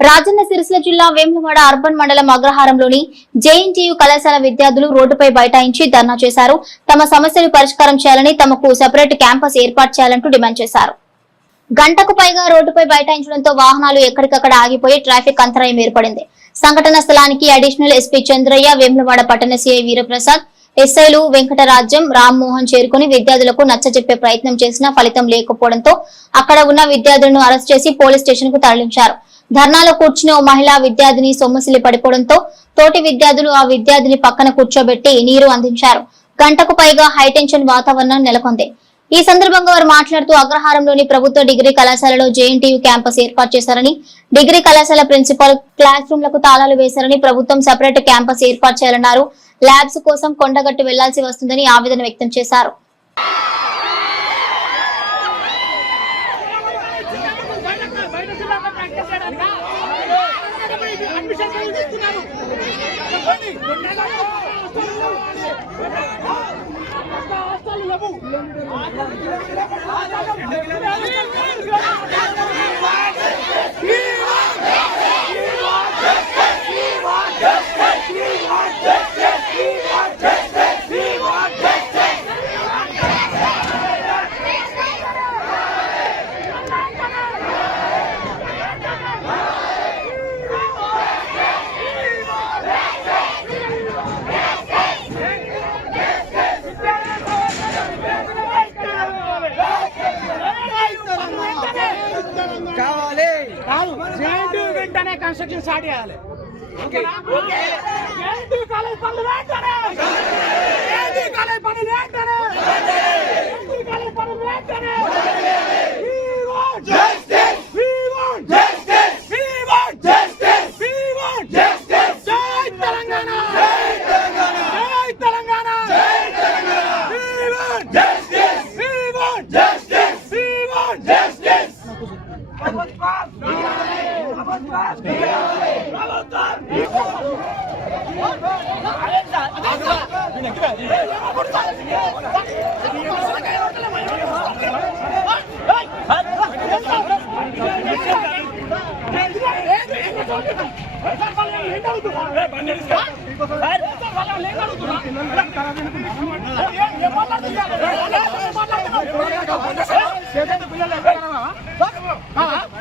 రాజన్న సిరిసిల్ల జిల్లా వేములవాడ అర్బన్ మండలం అగ్రహారంలోని జేఎన్టీయు కళాశాల విద్యార్థులు రోడ్డుపై బైఠాయించి ధర్నా చేశారు. తమ సమస్యలు పరిష్కారం చేయాలని తమకు సెపరేట్ క్యాంపస్ ఏర్పాటు చేయాలంటూ డిమాండ్ చేశారు. గంటకు పైగా రోడ్డుపై బైఠాయించడంతో వాహనాలు ఎక్కడికక్కడ ఆగిపోయి ట్రాఫిక్ అంతరాయం ఏర్పడింది. సంఘటన స్థలానికి అడిషనల్ ఎస్పీ చంద్రయ్య వేములవాడ పట్టణ సిఐ వీరప్రసాద్ ఎస్ఐలు వెంకటరాజ్యం రామ్మోహన్ చేరుకుని విద్యార్థులకు నచ్చజెప్పే ప్రయత్నం చేసినా ఫలితం లేకపోవడంతో అక్కడ ఉన్న విద్యార్థులను అరెస్ట్ చేసి పోలీస్ స్టేషన్కు తరలించారు. ధర్నాలో కూర్చుని ఓ మహిళా విద్యార్థిని సొమ్మసిలి పడిపోవడంతో తోటి విద్యార్థులు ఆ విద్యార్థిని పక్కన కూర్చోబెట్టి నీరు అందించారు. గంటకు పైగా హైటెన్షన్ వాతావరణం నెలకొంది. ఈ సందర్భంగా వారు మాట్లాడుతూ అగ్రహారంలోని ప్రభుత్వ డిగ్రీ కళాశాలలో జేఎన్టీయూ క్యాంపస్ ఏర్పాటు చేశారని డిగ్రీ కళాశాల ప్రిన్సిపల్ క్లాస్ రూమ్లకు తాళాలు వేశారని ప్రభుత్వం సెపరేట్ క్యాంపస్ ఏర్పాటు చేయాలన్నారు. ల్యాబ్స్ కోసం కొండగట్టు వెళ్ళాల్సి వస్తుందని ఆవేదన వ్యక్తం చేశారు. అడ్మిషన్ ఎందుకు హాస్టల్ లేవు. కావాలి. కాదు. జేఎన్టీ వెంటనే కన్స్ట్రక్షన్ స్టార్ట్ చేయాలి? జేఎన్టీ కాలేజ్ పనులు వెంటనే జేఎన్టీ కాలేజ్ పనులు వెంటనే పిల్లలు ఎక్కడ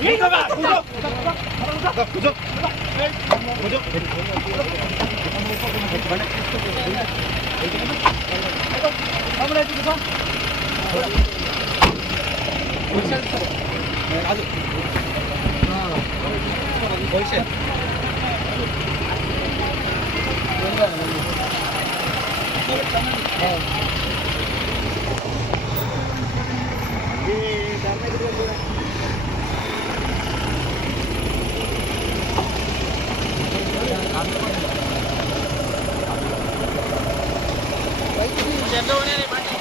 민서가 구속! 구속! 구속! 구속! 아무래도 구속! 아주 멋있어. 뭔가. Jangan ni ni mati.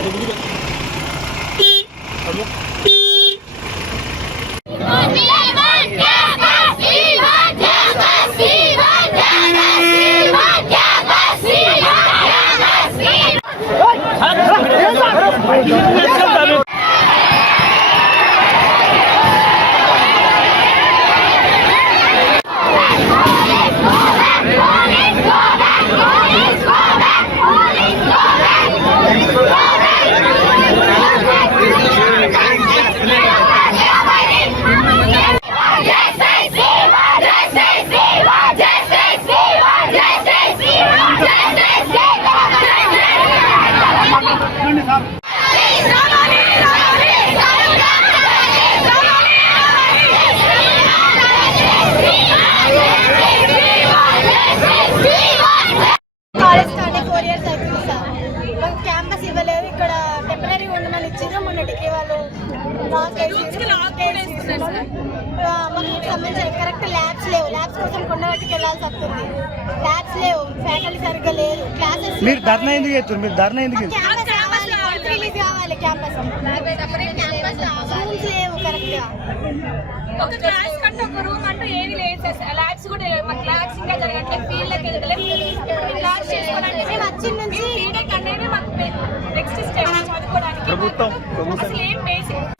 Tunggu dulu. Tunggu. సంబంధించిన కరెక్ట్ ల్యాబ్స్ లేవు. ల్యాబ్స్ కోసం కొండగట్టుకు వెళ్ళాల్సి వస్తుంది. ల్యాబ్స్ లేవు. ఫ్యాకల్టీ సరిగ్గా లేరు క్లాసెస్ మీరు ధర్నా ఎందుకు చేస్తారు? మీరు ధర్నా ఎందుకు కావాలి క్యాంపస్ రూమ్స్ లేవు కరెక్ట్గా ఒక క్లాస్ కంటే ఒక రూమ్ ఏది లేదు ల్యాబ్స్ కూడా ఇంకా జరగట్లేదు. ఫీల్డ్ చేసుకోవాలంటే మేము నుంచి బీటెక్ అనేది మాకు నెక్స్ట్ స్టెప్ చదువుకోవడానికి ప్రభుత్వం- అసలు ఏం బేసిక్